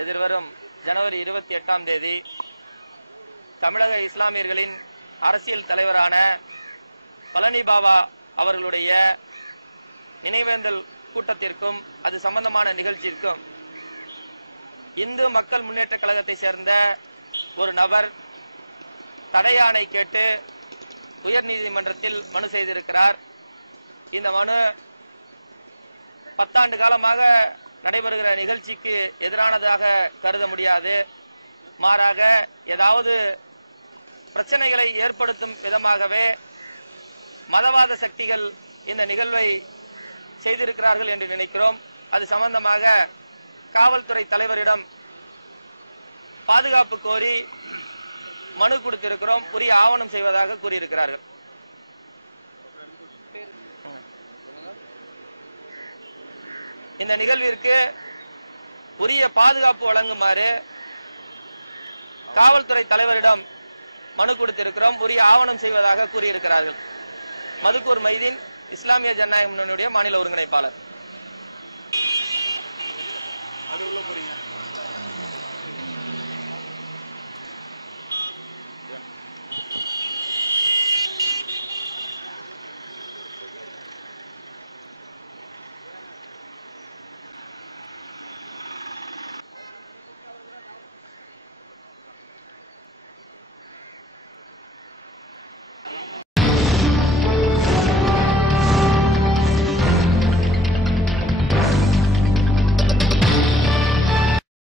எதிர்வரும் ஜனவரி 28ஆம் தேதி தமிழக இஸ்லாமியர்களின் அரசியல் தலைவரான பழனி பாபா அவர்களுடைய நினைவேந்தல் கூட்டத்திற்கும் அது சம்பந்தமான நிகழ்ச்சிக்கும் இந்து மக்கள் முன்னேற்ற கழகத்தை சேர்ந்த ஒரு நபர் தடையாணை கேட்டு உயர்நீதிமன்றத்தில் மனு செய்திருக்கிறார். இந்த மனு 10 ஆண்டு காலமாக நடைபெறுகிற நிகழ்ச்சிக்கு எதிரானதாக கருத முடியாது. மாறாக ஏதாவது பிரச்சனைகளை ஏற்படுத்தும் விதமாகவே மதவாத சக்திகள் இந்த நிகழ்வை செய்திருக்கிறார்கள் என்று நினைக்கிறோம். அது சம்பந்தமாக காவல்துறை தலைவரிடம் பாதுகாப்பு கோரி மனு கொடுத்திருக்கிறோம். உரிய ஆவணம் செய்வதாக கூறியிருக்கிறார்கள். இந்த நிகழ்விற்கு உரிய பாதுகாப்பு வழங்குமாறு காவல்துறை தலைவரிடம் மனு கொடுத்திருக்கிறோம். உரிய ஆவணம் செய்வதாக கூறியிருக்கிறார்கள். மதுக்கூர் மைதீன், இஸ்லாமிய ஜனநாயக முன்னணியுடைய மாநில ஒருங்கிணைப்பாளர்.